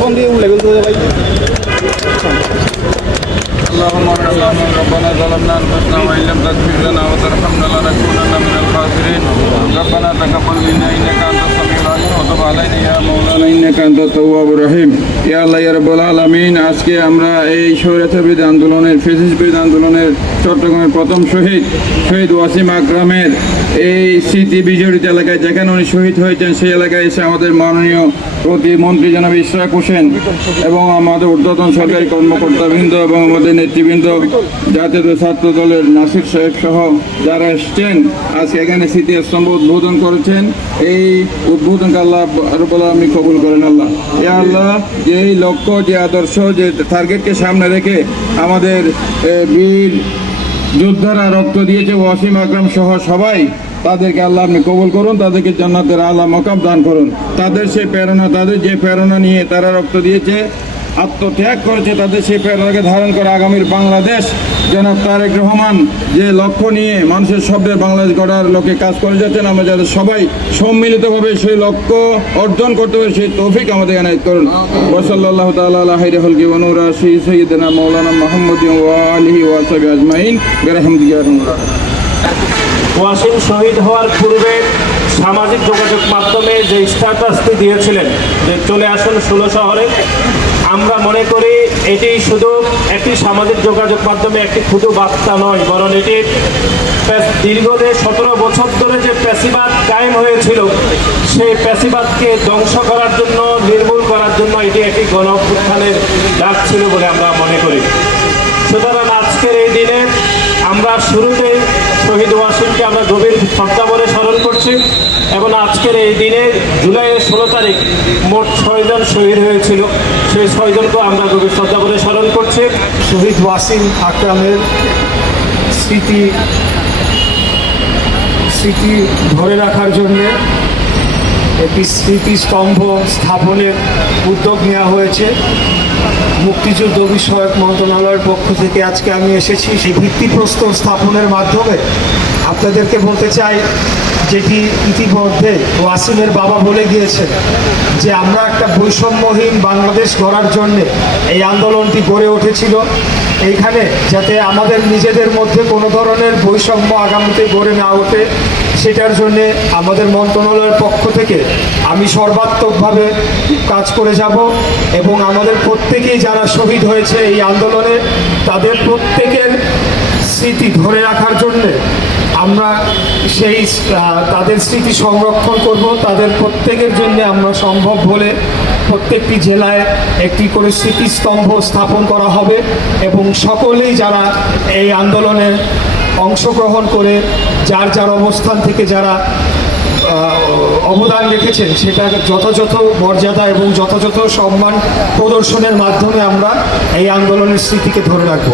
Phone দিয়ে উঠলে ভাই اللهم ربنا ظلمنا انفسنا وان لم تغفر لنا وترحمنا لنكونن من الخاسرين ربنا تقبل منا انك انت السميع العليم وتب علينا يا مولانا انك انت التواب الرحيم ইয়া আল্লাহ ইয়া রাব্বুল আলামিন। আজকে আমরা এই স্বৈরাচারবিরোধী আন্দোলনের ফ্যাসিস্ট বিরোধী আন্দোলনের চট্টগ্রামের প্রথম শহীদ ওয়াসিম আকরামের এই স্মৃতি বিজড়িত এলাকায় যেখানে উনি শহীদ হয়েছেন সেই এলাকায় এসে আমাদের মাননীয় প্রতিমন্ত্রী জনাব ইশরাক হোসেন এবং আমাদের ঊর্ধ্বতন সরকারি কর্মকর্তাবৃন্দ এবং আমাদের নেতৃবৃন্দ জাতীয় ছাত্র দলের নাসির সাহেব সহ যারা এসছেন আজকে এখানে স্মৃতিস্তম্ভ উদ্বোধন করেছেন। এই উদ্বোধনকে আল্লাহ রাব্বুল আলামিন কবুল করেন। আল্লাহ ইয়া আল্লাহ, যে এই লক্ষ্য, যে আদর্শ, যে টার্গেটকে সামনে রেখে আমাদের বীর যোদ্ধারা রক্ত দিয়েছে ওয়াসিম আকরাম সহ সবাই, তাদেরকে আল্লাহ আপনি কবুল করুন, তাদেরকে জান্নাতের আলা মাকাম দান করুন। তাদের সেই প্রেরণা, তাদের যে প্রেরণা নিয়ে তারা রক্ত দিয়েছে, আত্মত্যাগ করেছে, তাদের সেই প্রেরণাকে ধারণ করে আগামীর বাংলাদেশ জনাব তারেক রহমান যে লক্ষ্য নিয়ে মানুষের শব্দে বাংলাদেশ গড়ার লক্ষ্যে কাজ করে যাচ্ছেন, আমরা যাদের সবাই সম্মিলিতভাবে সেই লক্ষ্য অর্জন করতে হবে সেই তৌফিক আমাদের এনায়েত করুন। ওয়াসাল্লাল্লাহু তাআলা আলা খাইরি খালকি ওয়া নূর সাইয়্যিদিনা মাওলানা মুহাম্মাদিন ওয়া আলিহি ওয়া সাহবিহি আজমাইন বিরহমাতিকা। ওয়াসিম শহীদ হওয়ার পূর্বে সামাজিক যোগাযোগ মাধ্যমে যে স্ট্যাটাসটি দিয়েছিলেন যে চলে আসুন 16 শহরে, আমরা মনে করি এটি শুধু একটি সামাজিক যোগাযোগ মাধ্যমে একটি ক্ষুদ্র বার্তা নয়, বরং এটি দীর্ঘদিন 17 বছর ধরে যে প্যাসিবাদ কায়েম হয়েছিল সেই প্যাসিবাদকে ধ্বংস করার জন্য, নির্মূল করার জন্য এটি একটি গণ অভ্যুত্থানের ডাক ছিল বলে আমরা মনে করি। সুতরাং আজকের এই দিনে আমরা শুরুতে শহীদ ওয়াসিমকে আমরা গভীর শ্রদ্ধা বলে স্মরণ করছি এবং আজকের এই দিনে জুলাইয়ের 16 তারিখ মোট 6 জন শহীদ হয়েছিল, সেই 6 জনকেও আমরা গভীর শ্রদ্ধা বলে স্মরণ করছি। শহীদ ওয়াসিম আকরামের স্মৃতি ধরে রাখার জন্য একটি স্মৃতিস্তম্ভ স্থাপনের উদ্যোগ নেওয়া হয়েছে মুক্তিযুদ্ধ বিষয়ক মন্ত্রণালয়ের পক্ষ থেকে। আজকে আমি এসেছি সেই ভিত্তিপ্রস্তর স্থাপনের মাধ্যমে আপনাদেরকে বলতে চাই, যেটি ইতিমধ্যে ওয়াসিমের বাবা বলে গিয়েছেন যে আমরা একটা বৈষম্যহীন বাংলাদেশ গড়ার জন্যে এই আন্দোলনটি গড়ে উঠেছিল। এইখানে যাতে আমাদের নিজেদের মধ্যে কোনো ধরনের বৈষম্য আগামীতে গড়ে না ওঠে, সেটার জন্যে আমাদের মন্ত্রণালয়ের পক্ষ থেকে আমি সর্বাত্মকভাবে কাজ করে যাব এবং আমাদের প্রত্যেকেই যারা শহীদ হয়েছে এই আন্দোলনে তাদের প্রত্যেকের স্মৃতি ধরে রাখার জন্যে আমরা সেই তাদের স্মৃতি সংরক্ষণ করব। তাদের প্রত্যেকের জন্য আমরা সম্ভব হলে প্রত্যেকটি জেলায় একটি করে স্মৃতিস্তম্ভ স্থাপন করা হবে এবং সকলেই যারা এই আন্দোলনে অংশগ্রহণ করে যার যার অবস্থান থেকে যারা অবদান রেখেছেন সেটা যথাযথ মর্যাদা এবং যথাযথ সম্মান প্রদর্শনের মাধ্যমে আমরা এই আন্দোলনের স্মৃতিকে ধরে রাখব।